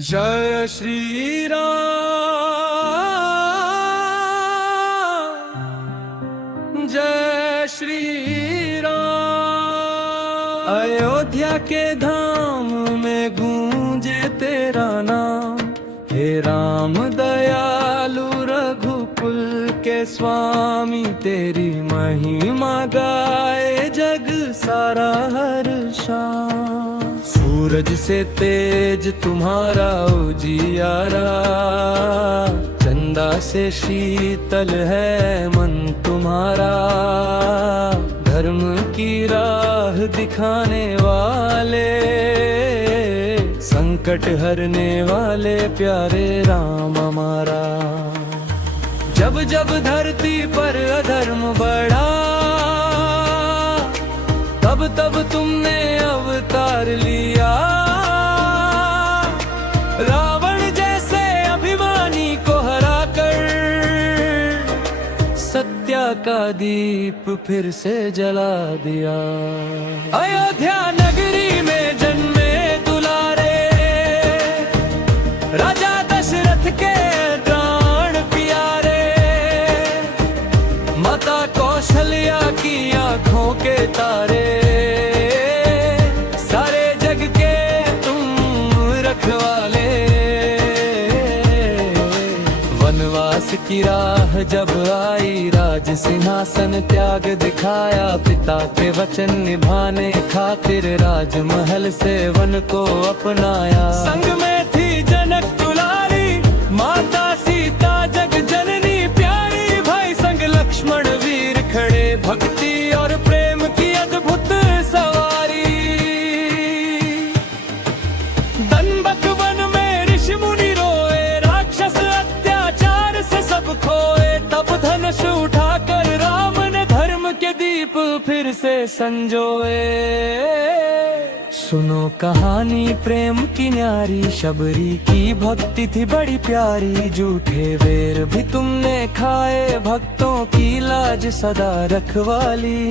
जय श्री राम, जय श्री राम। अयोध्या के धाम में गूंजे तेरा नाम, हे राम दयालु रघुकुल के स्वामी। तेरी महिमा गाए जग सारा हर शाम। सूरज से तेज तुम्हारा उजियारा, चंदा से शीतल है मन तुम्हारा। धर्म की राह दिखाने वाले, संकट हरने वाले प्यारे राम हमारा। जब जब धरती पर अधर्म बढ़ा, तब तब तुमने अवतार लिया। रावण जैसे अभिमानी को हराकर, सत्या का दीप फिर से जला दिया। अयोध्या नगरी में जन्मे दुलारे, राजा दशरथ के प्राण प्यारे। माता कौशल्या की आंखों के तारे, सारे जग के तुम रखवाले। वनवास की राह जब आई, राज सिंहासन त्याग दिखाया। पिता के वचन निभाने खातिर राजमहल से वन को अपनाया। संग में थी जनक दुलारी, माता सीता जग जननी प्यारी। भाई संग लक्ष्मण वीर खड़े, भक्ति और प्रेम की अद्भुत सवारी। दंबक वन में ऋषि मुनि रोए, राक्षस अत्याचार से सब खोए। तब धनुष उठाकर राम ने धर्म के दीप फिर से संजोए। सुनो कहानी प्रेम की न्यारी, शबरी की भक्ति थी बड़ी प्यारी। झूठे वेर भी तुमने खाए, भक्तों की लाज सदा रखवाली।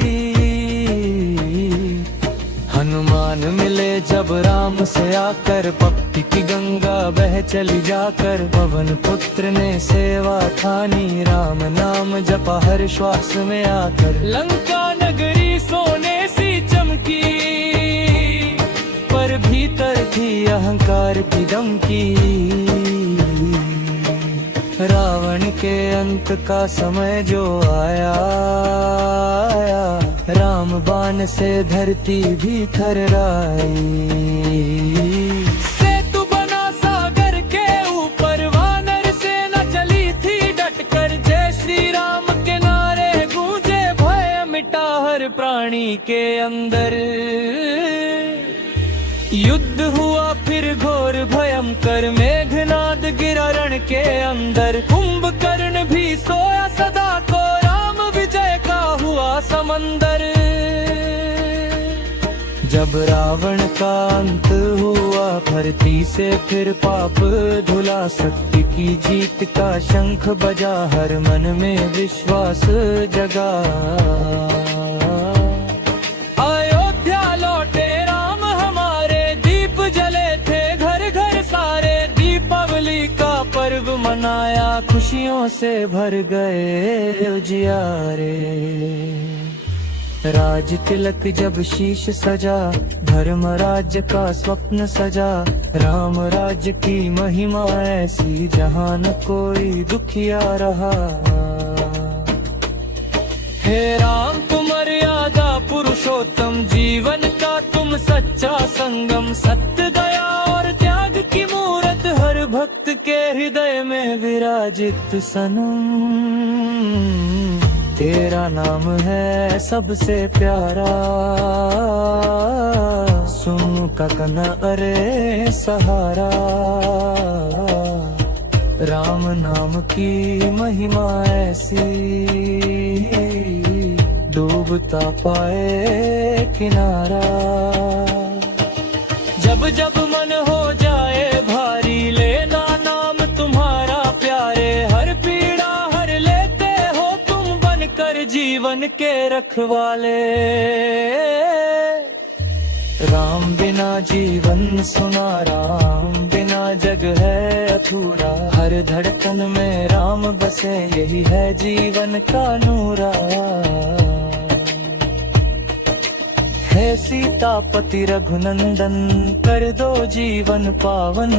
हनुमान मिले जब राम से आकर, भक्ति की गंगा बह चली जाकर। पवन पुत्र ने सेवा ठानी, राम नाम जपा हर श्वास में आकर। लंका नगरी सोने सी चमकी, पर भीतर थी अहंकार की धमकी। रावण के अंत का समय जो आया, राम बाण से धरती भी थर्राई। सेतु बना सागर के ऊपर, वानर सेना चली थी डटकर। जय श्री राम के नारे गूंजे, भय मिटा हर प्राणी के अंदर। युद्ध हुआ फिर घोर भयंकर, मेघनाद गिरा रण के अंदर। कुंभकर्ण भी सोया सदा को, राम विजय का हुआ समंदर। जब रावण का अंत हुआ, धरती से फिर पाप धुला। सत्य की जीत का शंख बजा, हर मन में विश्वास जगा। अयोध्या लौटे राम हमारे, दीप जले थे घर घर सारे। दीपावली का पर्व मनाया, खुशियों से भर गए उजियारे। राज तिलक जब शीश सजा, धर्म राज्य का स्वप्न सजा। राम राज्य की महिमा ऐसी, जहां न कोई दुखिया रहा। हे राम तुम मर्यादा पुरुषोत्तम, जीवन का तुम सच्चा संगम। सत्य दया और त्याग की मूरत, हर भक्त के हृदय में विराजित सनम। तेरा नाम है सबसे प्यारा, सुन का कना अरे सहारा। राम नाम की महिमा ऐसी, डूबता पाए किनारा। जब जब मन हो जाए भारी, लेना नाम तुम्हारा प्यारे। हर पीड़ा हर लेते हो तुम, बनकर जीवन के रखवाले। राम बिना जीवन सुना, राम बिना बिना जग है अधूरा। हर धड़कन में राम बसे, यही है जीवन का नूरा। हे सीतापति रघुनंदन, कर दो जीवन पावन।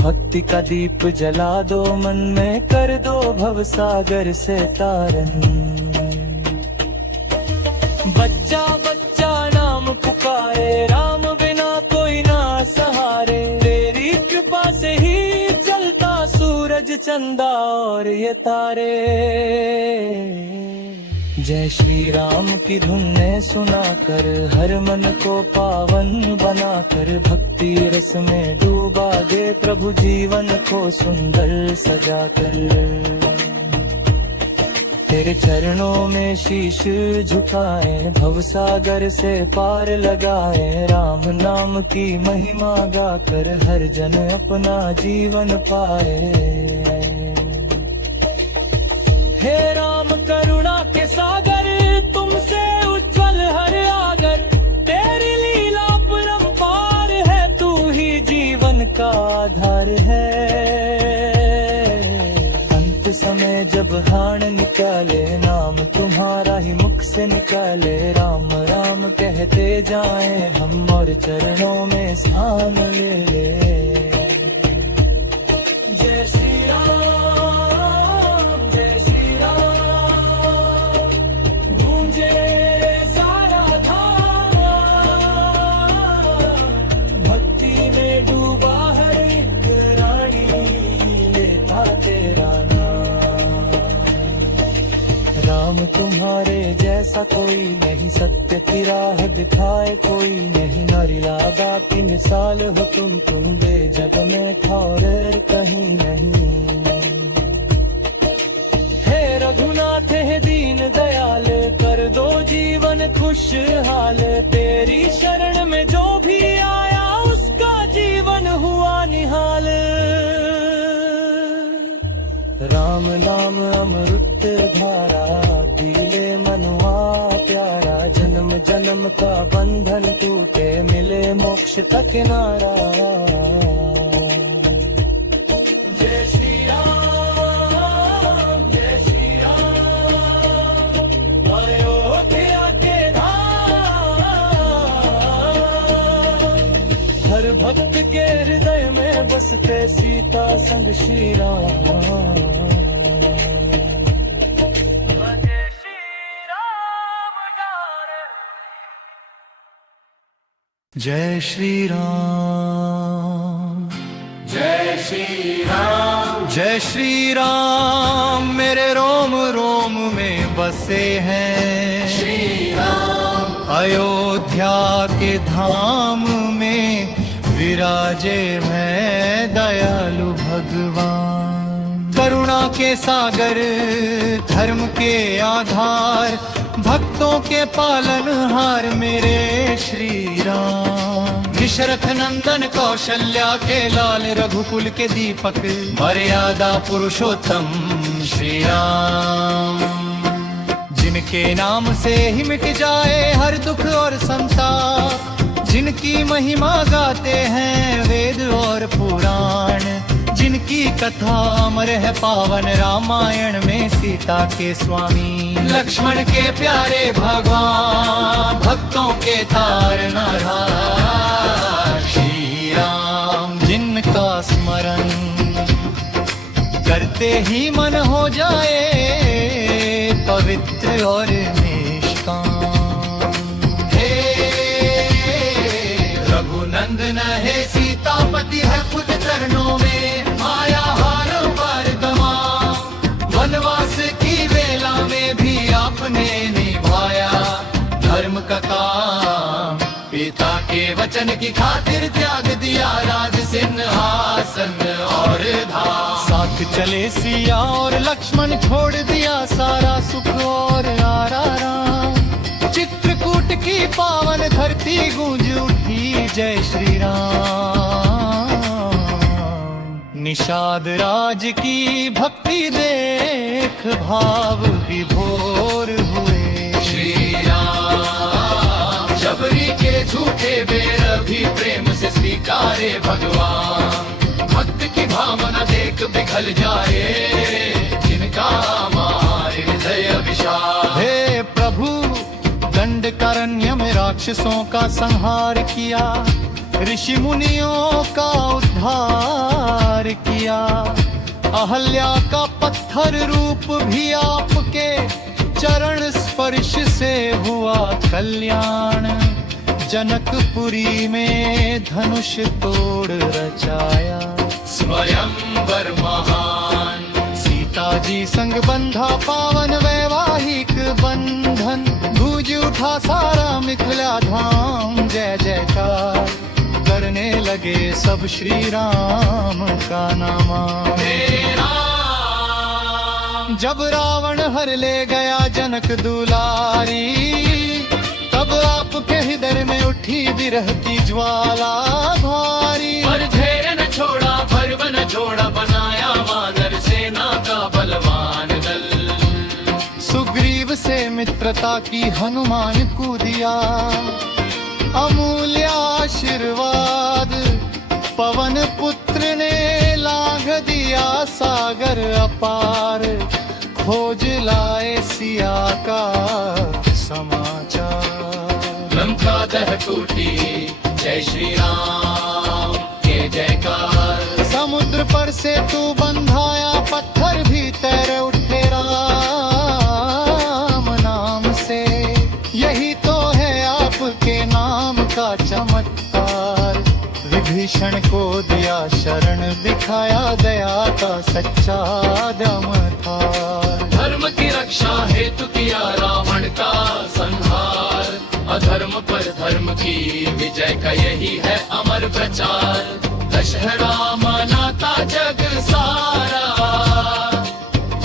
भक्ति का दीप जला दो मन में, कर दो भव सागर से तारन। बच्चा बच्चा नाम पुकारे, राम बिना कोई ना सहारे। तेरी कृपा से ही चलता सूरज चंदा और ये तारे। जय श्री राम की धुन ने सुना कर, हर मन को पावन बना कर। भक्ति रस में डूबा दे प्रभु, जीवन को सुंदर सजा कर। तेरे चरणों में शीश झुकाए, भवसागर से पार लगाए। राम नाम की महिमा गाकर, हर जन अपना जीवन पाए। हे राम करुणा के सागर, तुमसे उज्जवल हर आगर। तेरी लीला परंपार है, तू ही जीवन का आधार है। अंत समय जब हाण निकाले, नाम तुम्हारा ही मुख से निकाले। राम राम कहते जाएं हम, और चरणों में स्थान ले ले। जय श्री राम, जय श्री राम, गूंजे सारा धाम। भक्ति में डूबा हर एक रानी, लेता तेरा नाम। राम तुम्हारे जैसा कोई नहीं, सत्य की राह दिखाए कोई नहीं। नारी लादा की मिसाल हो तुम बेजग में ठौर कहीं नहीं। हे रघुनाथ हे दीन दयाल, कर दो जीवन खुशहाल। तेरी शरण में जो भी आया, उसका जीवन हुआ निहाल। राम नाम अमृत धारा, पीले मनुआ प्यारा। जन्म जन्म का बंधन टूटे, मिले मोक्ष का किनारा। जय श्री राम, जय श्री राम, अयोध्या के धाम। हर भक्त के हृदय में बसते, सीता संग श्री राम। जय श्री राम, जय श्री राम, जय श्री राम, मेरे रोम रोम में बसे हैं श्री राम। अयोध्या के धाम में विराजे हैं दयालु भगवान। करुणा के सागर, धर्म के आधार, भक्तों के पालनहार मेरे श्री राम। दशरथ नंदन कौशल्या के लाल, रघुकुल के दीपक, मर्यादा पुरुषोत्तम श्री राम। जिनके नाम से ही मिट जाए हर दुख और संताप, जिनकी महिमा गाते हैं वेद और पुराण। जिनकी कथा अमर है पावन, रामायण में सीता के स्वामी। लक्ष्मण के प्यारे भगवान, भक्तों के तारनहार श्री राम। जिनका स्मरण करते ही मन हो जाए पवित्र और निष्काम। हे रघुनंदन है सीतापति है खुद चरणों में, माया हार पर गमा। वनवास की वेला में भी आपने निभाया धर्म का काम। पिता के वचन की खातिर त्याग दिया राज सिंहासन और धाम। साथ चले सिया और लक्ष्मण, छोड़ दिया सारा सुख और आराम। चित्रकूट की पावन धरती गूंज उठी जय श्री राम। निषाद राज की भक्ति देख भाव विभोर हुए श्री राम। शबरी के झूठे बेर भी प्रेम से स्वीकारे भगवान। टल जाए जिनका हमारे हृदय विशाल। हे प्रभु, दंडकारण्य में राक्षसों का संहार किया, ऋषि मुनियों का उद्धार किया। अहल्या का पत्थर रूप भी आपके चरण स्पर्श से हुआ कल्याण। जनकपुरी में धनुष तोड़ रचाया स्वयंवर महान। सीता जी संग बंधा पावन वैवाहिक बंधन, गूंज उठा सारा मिथिला धाम जय जयकार। करने लगे सब श्री राम का नामा। जब रावण हर ले गया जनक दुलारी, तब आपके हृदय में उठी विरह की ज्वाला भारी। पर धैर्य न छोड़ा, पर्व न छोड़ा, बनाया वानर सेना का बलवान दल। सुग्रीव से मित्रता की हनुमान को दिया अमूल्य आशीर्वाद। पवन पुत्र ने लांघ दिया सागर अपार, खोज लाए सिया का समाचार। लंका दह टूटी, जय श्री राम के जयकार। समुद्र पर से तू बंधाया, पत्थर भी तैर उठे राम नाम से। यही तो है आपके नाम का चमत्कार। विभीषण को दिया शरण, दिखाया दया का सच्चा दमथार। धर्म की रक्षा हेतु किया रावण का संहार। अधर्म पर धर्म की विजय का यही है अमर प्रचार। दशहरा मनाता जग सारा,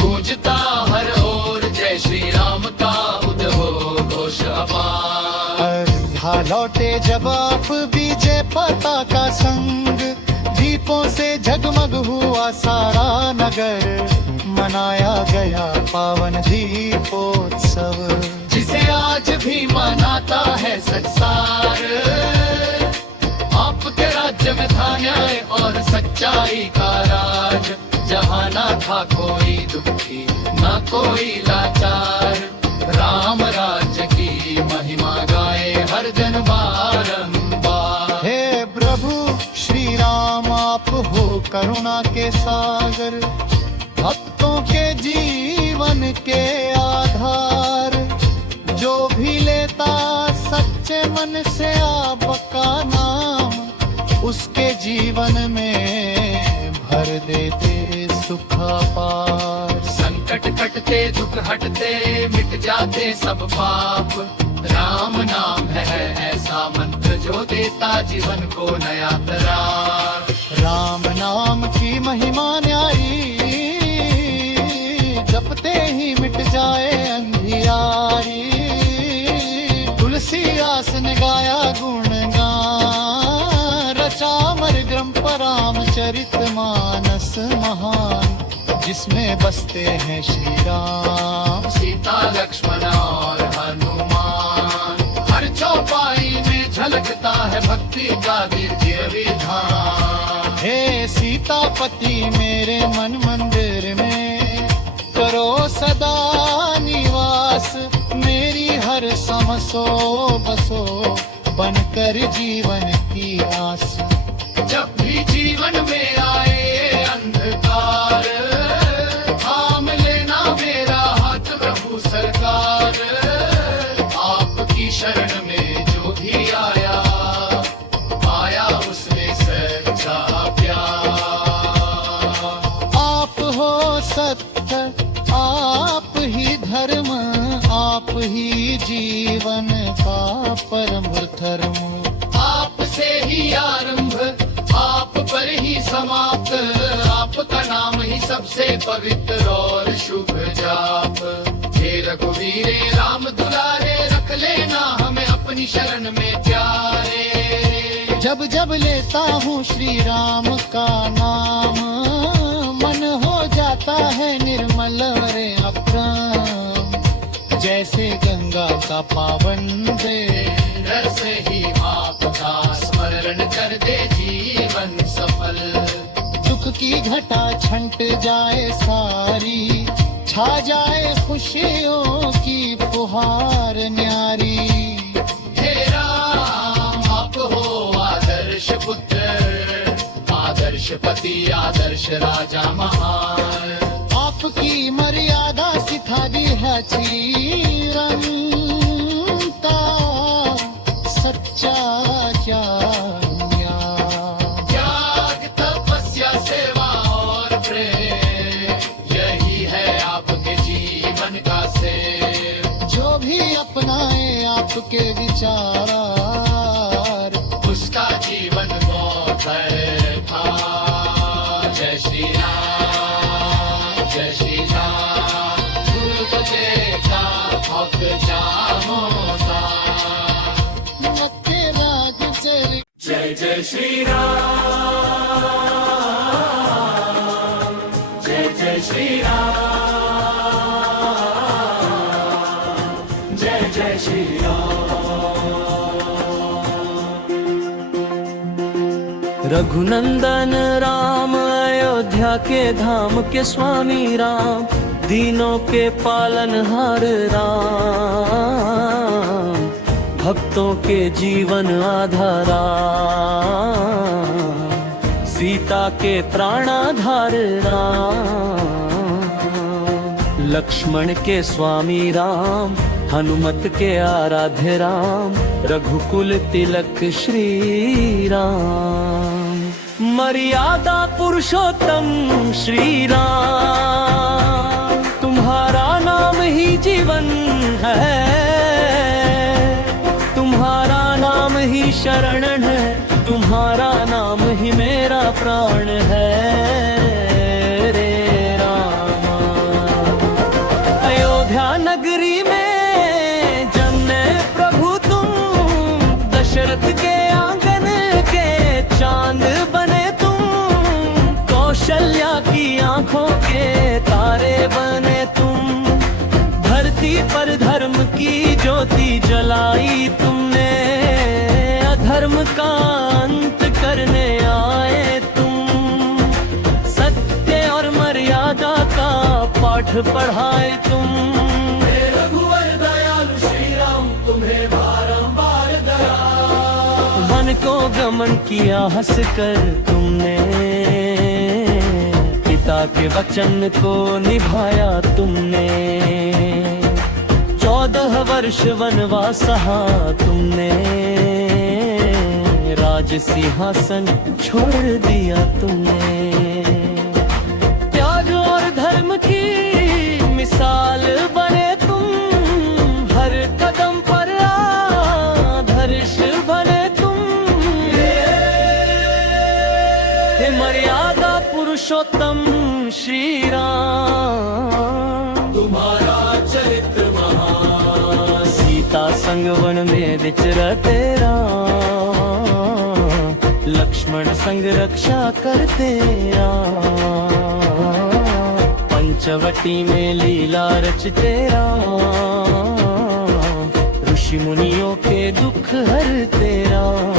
गूंजता हर ओर जय श्री राम का उद्घोष घोष अपार। लौटे जब आप विजय पताका संग, दीपों से जगमग हुआ सारा नगर। मनाया गया पावन दीपोत्सव, जिसे आज भी मनाता है संसार। आपके राज्य में था न्याय और सच्चाई का राज। जहाँ ना था कोई दुखी, ना कोई लाचार। राम राज्य की महिमा गाए हर जन बारंबार। हे प्रभु श्री राम, आप हो करुणा के सागर, भक्तों के जीवन के आधार। जो भी लेता सच्चे मन से आपका नाम, उसके जीवन में भर देते सुख अपार। संकट कटते दुख हटते, मिट जाते सब पाप। राम नाम है ऐसा मंत्र जो देता जीवन को नया तरार। राम नाम की महिमा न्यारी, जपते ही मिट जाए अंधियारी। तुलसीदास ने गाया गुणगान, रचा अमरग्रंथ रामचरित मानस महान। जिसमें बसते हैं श्री राम, सीता लक्ष्मण और हनुमान। हर चौपाई में झलकता है भक्ति का दिव्य विधान। हे सीतापति मेरे मन मंदिर में, करो सदा निवास। मेरी हर समसो बसो, बनकर जीवन की आस। जब भी जीवन में आए अंधकार, थाम लेना मेरा हाथ प्रभु सरकार। आपकी शरण में जो भी आया, पाया उसमें सच्चा प्यार। आप हो सत्य, आप ही धर्म, आप ही जीवन का परम धर्म। आपसे ही आरंभ, आप पर ही समाप्त। आपका नाम ही सबसे पवित्र और शुभ जाप। हे रघुवीरे राम दुलारे, रख लेना हमें अपनी शरण में प्यारे। जब जब लेता हूँ श्री राम का नाम, मन हो जाता है निर्मल रे अप्रम। जैसे गंगा का पावन अंदर से ही आपका स्मरण कर दे जीवन सफल। दुख की घटा छंट जाए सारी, छा जाए खुशियों की फुहार न्यारी। हे राम आप हो आदर्श पुत्र, आदर्श पति, आदर्श राजा महान। आपकी मर्यादा सिखा दी है चिरंता, सच्चा क्या त्याग, तपस्या, सेवा और प्रेम, यही है आपके जीवन का सेव। जो भी अपनाए आपके विचार, उसका जीवन बहुत था। जय श्री राम, जय श्री राम, गुरु बचे का भक्त जामोता, मक्के राज से। जय जय श्री राम, जय जय श्री राम, जय जय श्री राम। रघुनंदन राम, अयोध्या के धाम के स्वामी राम, दीनों के पालनहार राम, भक्तों के जीवन आधारा, सीता के प्राणाधार राम, लक्ष्मण के स्वामी राम, हनुमत के आराध्य राम, रघुकुल तिलक श्री राम। मर्यादा पुरुषोत्तम श्री राम, तुम्हारा नाम ही जीवन है, तुम्हारा नाम ही शरण है, तुम्हारा नाम ही मेरा प्राण है रे रामा। अयोध्या नगरी में जन्मे प्रभु तुम, दशरथ के आंगन के चांद बने तुम, कौशल्या की आंखों के तारे बने तुम, धरती पर धर्म की ज्योति जलाई तुमने, अधर्म का अंत करने आए तुम, सत्य और मर्यादा का पाठ पढ़ाए तुम। रघुवर दयालु श्री राम, तुम्हें बारंबार दया, वन को गमन किया हंस कर तुमने, पिता के वचन को निभाया तुमने, 14 वर्ष वनवास सहा तुमने, राज सिंहासन छोड़ दिया तुमने, त्याग और धर्म की मिसाल बने तुम, हर कदम पर आदर्श बने तुम। हे मर्यादा पुरुषोत्तम श्री राम, तुम्हारा चरित्र महान, सीता संग वन में विचरते राम, लक्ष्मण संग रक्षा करते राम, पंचवटी में लीला रचते राम, ऋषि मुनियों के दुख हरते राम,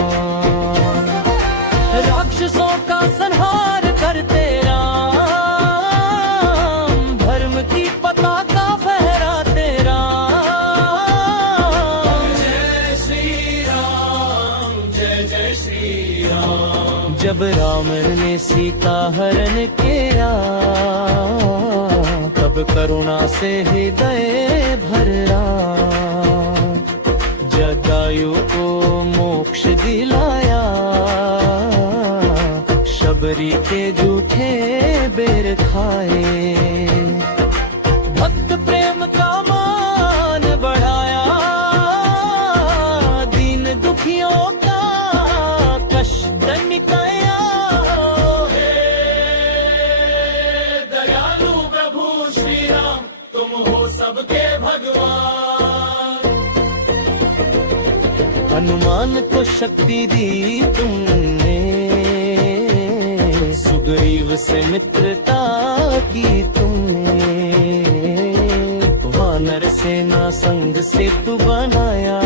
राक्षसों का संहार करते राम, धर्म की पताका फहराते राम। जय श्री राम, जय जय श्री राम। जब रावण ने सीता हरण किया, तब करुणा से हृदय भरा, जटायु को मोक्ष दिलाया, शबरी के झूठे बेर खाए, भक्त प्रेम का मान बढ़ाया, दीन दुखियों का कष्ट मिटाया। हे दयालु प्रभु श्री राम, तुम हो सबके भगवान, हनुमान को शक्ति दी तुमने, सुग्रीव से मित्रता की तुमने, वानर सेना संग सेतु बनाया,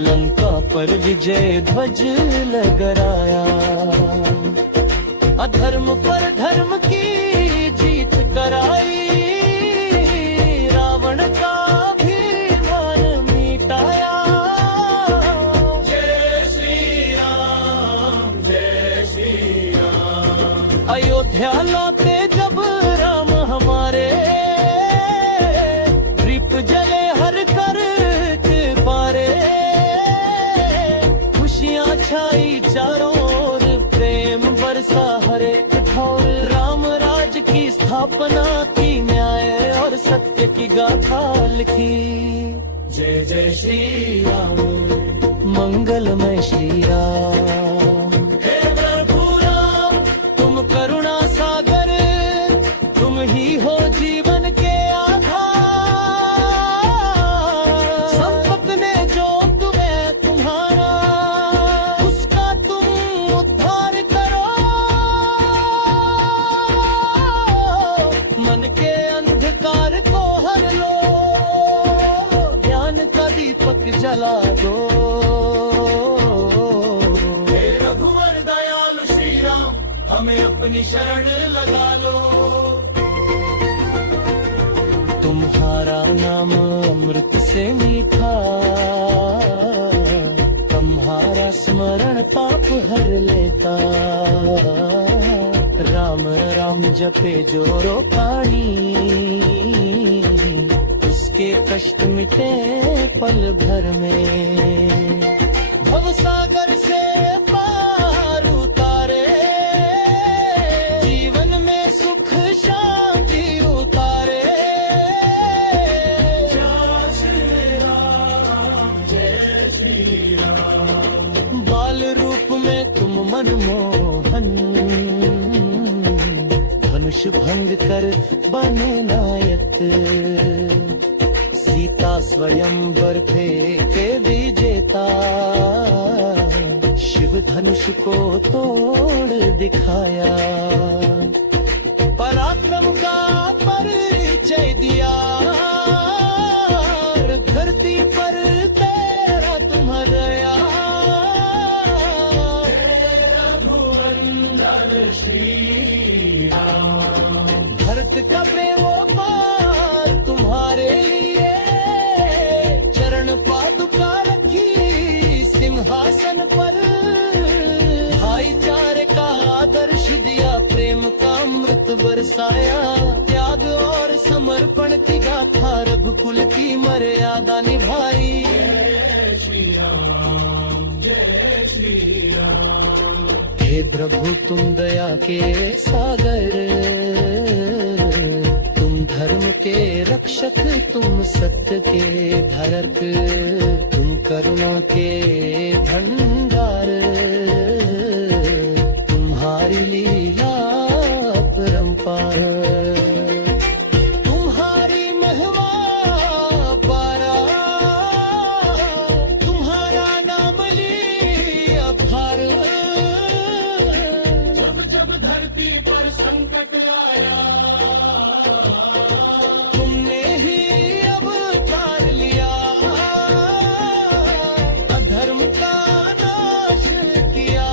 लंका पर विजय ध्वज लहराया, अधर्म पर धर्म की जीत कराई, रावण का अभिमान मिटाया। जय श्री राम, जय श्री राम। अयोध्या लौटे जब राम हमारे, दीप जले हर कर के पारे, खुशियाँ छाई चारों ओर, प्रेम बरसा हर एक ठौर। राम राज की स्थापना की, न्याय और सत्य की गाथा लिखी। जय जय श्री राम, मंगलमय श्री राम। हे प्रभु राम, तुम करुणा सागर, तुम ही हो जीवन के आधार। संपत ने जो तुम्हें तुम्हारा, उसका तुम उद्धार करो। मन के अंधकार को हर लो, ज्ञान का दीपक जला दो। हे रघुवर दयालु श्री राम, हमें अपनी शरण लगा लो। तुम्हारा नाम अमृत से मीठा, तुम्हारा स्मरण पाप हर लेता। राम राम जपे जोरो पानी, उसके कष्ट मिटे पल भर में। भव सागर से पार उतारे, जीवन में सुख शांति उतारे। जय श्री राम, जय श्री राम। बाल रूप में तुम मनमोहन, धनुष भंग कर बने नायक। सीता स्वयंवर फेंके विजेता, शिव धनुष को तोड़ दिखाया। पराक्रम का परिचय दिया, धरती पर तेरा तुम्हारा। रघुवंदन श्री राम, भरत का प्रेमोपार तुम्हारे लिए, चरण पादुका रखी सिंहासन पर। भाईचारे का आदर्श दिया, प्रेम का अमृत बरसाया। त्याग और समर्पण की गाथा, रघुकुल की मर्यादा निभाई। जय श्री राम, जय श्री राम। हे प्रभु तुम दया के सागर, तुम धर्म के रक्षक, तुम सत्य के धारक, तुम करुणा के भंडार। तुम्हारी लीला परंपार, तुम्हारी महिमा पारा। तुम्हारा नाम लिया भार, जब जब धरती पर संकट आया, तुमने ही अवतार लिया। अधर्म का नाश किया,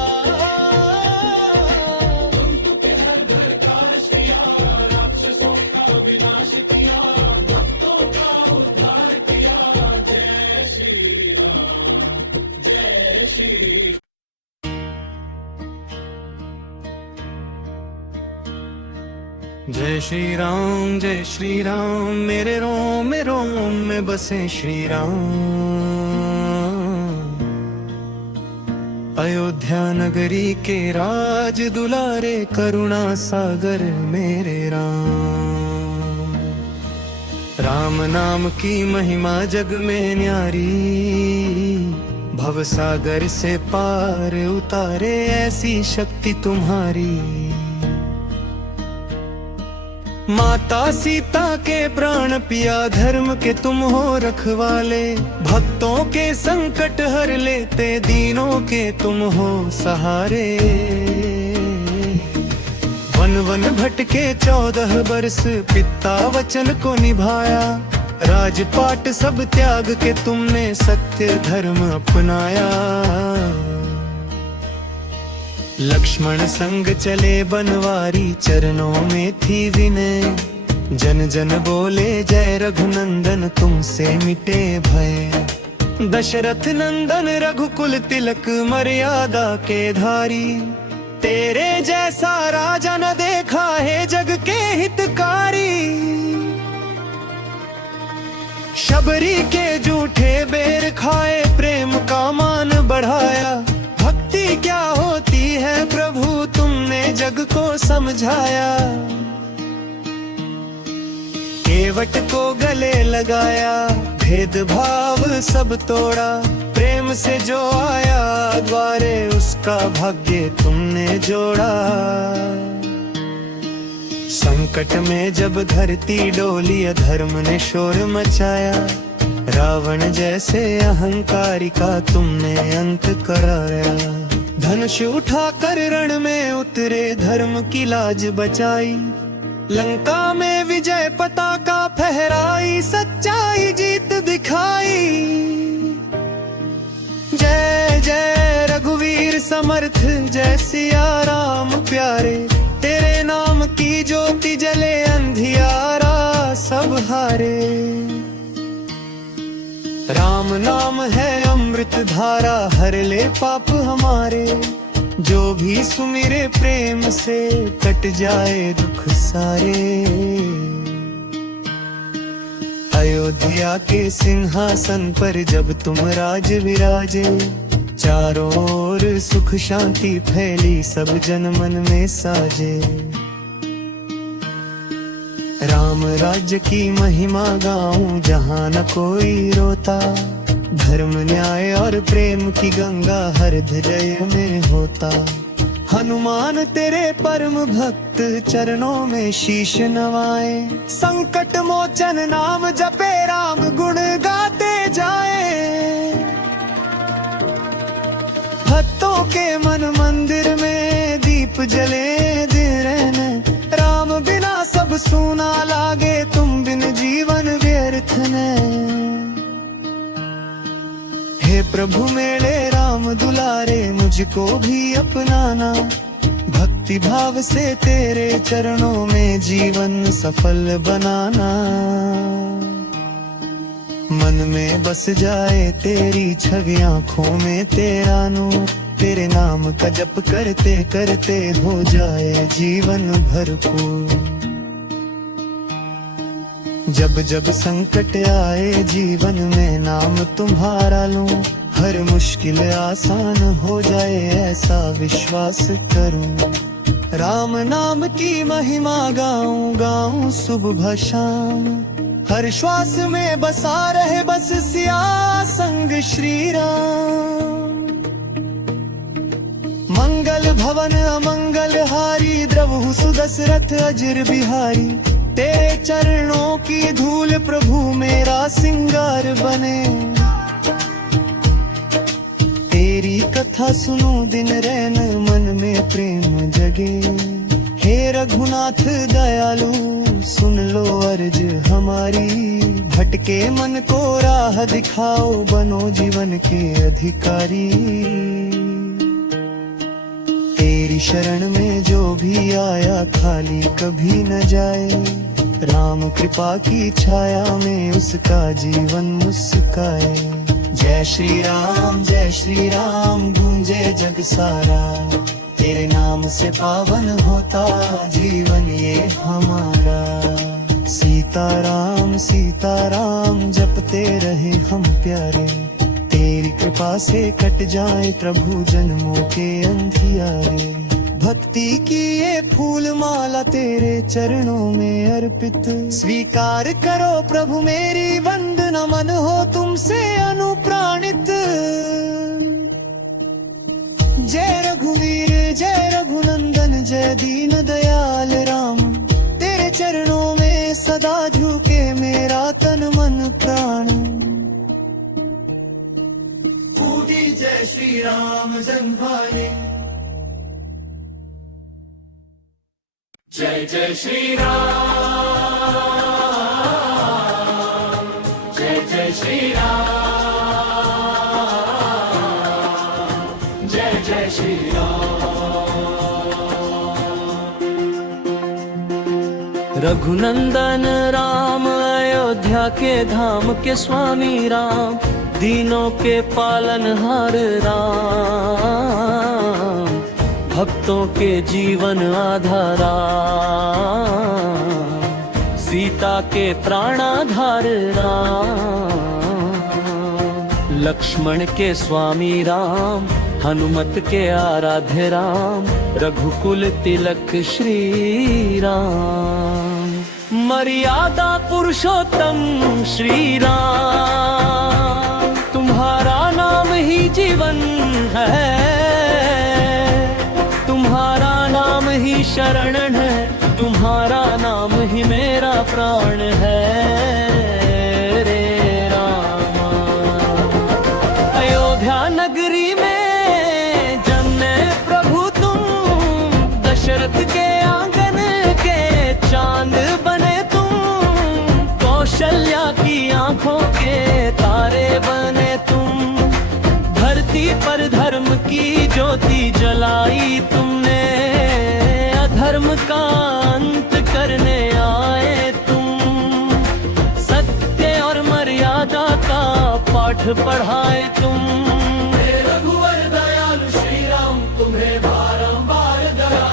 तुम के घर घर का किया। राक्षसों का विनाश किया, भक्तों का उद्धार किया। जय श्री राम, जय श्री। जय श्री राम, जय श्री राम। मेरे रोम में बसे श्री राम। अयोध्या नगरी के राज दुलारे, करुणा सागर मेरे राम। राम नाम की महिमा जग में न्यारी, भव सागर से पार उतारे ऐसी शक्ति तुम्हारी। माता सीता के प्राण पिया, धर्म के तुम हो रखवाले। भक्तों के संकट हर लेते, दीनों के तुम हो सहारे। वन वन भटके 14 बरस, पिता वचन को निभाया। राजपाट सब त्याग के तुमने सत्य धर्म अपनाया। लक्ष्मण संग चले बनवारी, चरणों में थी विनय। जन जन बोले जय रघुनंदन, तुमसे मिटे भय। दशरथ नंदन रघुकुल तिलक, मर्यादा के धारी। तेरे जैसा राजा न देखा है जग के हितकारी। शबरी के जूठे बेर खाए, प्रेम का मान बढ़ाया। भक्ति क्या होती है प्रभु, तुमने जग को समझाया। केवट को गले लगाया, भेदभाव सब तोड़ा। प्रेम से जो आया द्वारे, उसका भाग्य तुमने जोड़ा। संकट में जब धरती डोली, अधर्म ने शोर मचाया। रावण जैसे अहंकारी का तुमने अंत कराया। धनुष उठाकर रण में उतरे, धर्म की लाज बचाई। लंका में विजय पताका फहराई, सच्चाई जीत दिखाई। जय जय रघुवीर समर्थ, जय सिया राम प्यारे। तेरे नाम की ज्योति जले, अंधियारा सब हारे। राम नाम है अमृत धारा, हर ले पाप हमारे। जो भी सुमिरे प्रेम से, कट जाए दुख सारे। अयोध्या के सिंहासन पर जब तुम राज विराजे, चारों ओर सुख शांति फैली, सब जन मन में साजे। राम राज्य की महिमा गाऊं, जहाँ न कोई रोता। धर्म न्याय और प्रेम की गंगा हर हृदय में होता। हनुमान तेरे परम भक्त, चरणों में शीश नवाए। संकट मोचन नाम जपे, राम गुण गाते जाए। भक्तों के मन मंदिर में दीप जले दिन रहने। राम बिना सब सूना लागे, तुम बिन जीवन व्यर्थ ने। हे प्रभु मेरे राम दुलारे, मुझको भी अपनाना। भक्ति भाव से तेरे चरणों में जीवन सफल बनाना। मन में बस जाए तेरी छवि, आँखों में तेरा नूर। तेरे नाम का जप करते करते हो जाए जीवन भरपूर। जब जब संकट आए जीवन में, नाम तुम्हारा लूं। हर मुश्किल आसान हो जाए, ऐसा विश्वास करूं। राम नाम की महिमा गाऊं गाऊं सुबह शाम। हर श्वास में बसा रहे बस सिया संग श्री राम। मंगल भवन अमंगल हारी, द्रवहु सुदशरथ अजिर बिहारी। तेरे चरणों की धूल प्रभु मेरा सिंगार बने। तेरी कथा सुनूं दिन रैन, मन में प्रेम जगे। हे रघुनाथ दयालु, सुन लो अर्ज हमारी। भटके मन को राह दिखाओ, बनो जीवन के अधिकारी। तेरी शरण में जो भी आया, खाली कभी न जाए। राम कृपा की छाया में उसका जीवन मुस्काए। जय श्री राम गूंजे जग सारा। तेरे नाम से पावन होता जीवन ये हमारा। सीता राम जपते रहे हम प्यारे। तेरी कृपा से कट जाए प्रभु जन्मों के अंधियारे। भक्ति की ये फूल माला तेरे चरणों में अर्पित। स्वीकार करो प्रभु मेरी वंदना, मन हो तुमसे अनुप्राणित। जय रघुवीर जय रघुनंदन, जय दीन दयाल राम। तेरे चरणों में सदा झुके मेरा तन मन प्राण। टूटी जय श्री राम जन भाले। जय जय श्री राम, जय श्री राम, जय जय श्री राम। रघुनंदन राम अयोध्या के धाम के स्वामी राम, दीनों के पालनहार राम, भक्तों के जीवन आधारा, सीता के प्राणाधार राम, लक्ष्मण के स्वामी राम, हनुमत के आराध्य राम, रघुकुल तिलक श्री राम, मर्यादा पुरुषोत्तम श्री राम, तुम्हारा नाम ही जीवन है, तुम्हारा नाम ही शरण है, तुम्हारा नाम ही मेरा प्राण है रे रामा। अयोध्या नगरी में जन्मे प्रभु तुम, दशरथ के आंगन के चांद बने तुम, कौशल्या की आंखों के तारे बने तुम, धरती पर धर्म की ज्योति जलाई तुमने, अधर्म का अंत करने आए तुम, सत्य और मर्यादा का पाठ पढ़ाए तुम, रघुवर दयालु श्री राम तुम्हें बारंबार दया,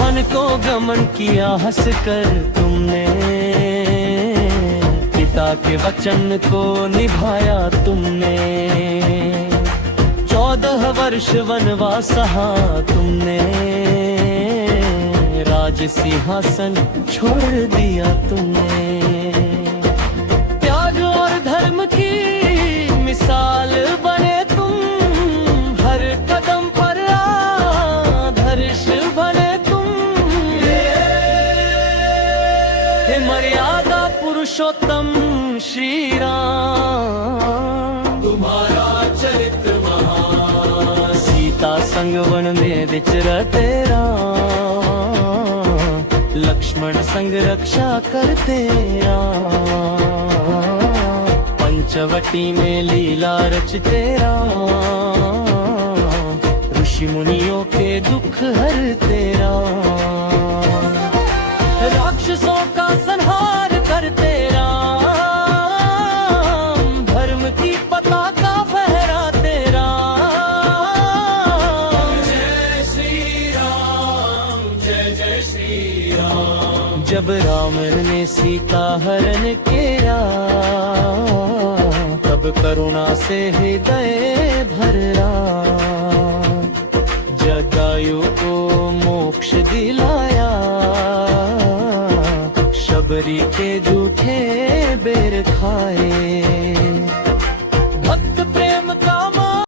वन को गमन किया हंस कर तुमने, पिता के वचन को निभाया तुमने, 14 वर्ष वनवास सहा तुमने, राज सिंहासन छोड़ दिया तुमने, त्याग और धर्म की मिसाल बने तुम, हर कदम पर आदर्श बने तुम, हे मर्यादा पुरुषोत्तम श्री राम, तुम्हारा चरित्र महान, सीता संग वन में विचरते राम, लक्ष्मण संग रक्षा करते राम, पंचवटी में लीला रचते राम, ऋषि मुनियों के दुख हरते राम, राक्षसों का संहार करते राम, धर्म की पताका फहराते राम, जय श्री राम, जय जय श्री राम। जब रावण ने सीता हरण किया, तब करुणा से हृदय भरा, जटायु को मोक्ष दिलाया, शबरी के जूठे बेर खाए,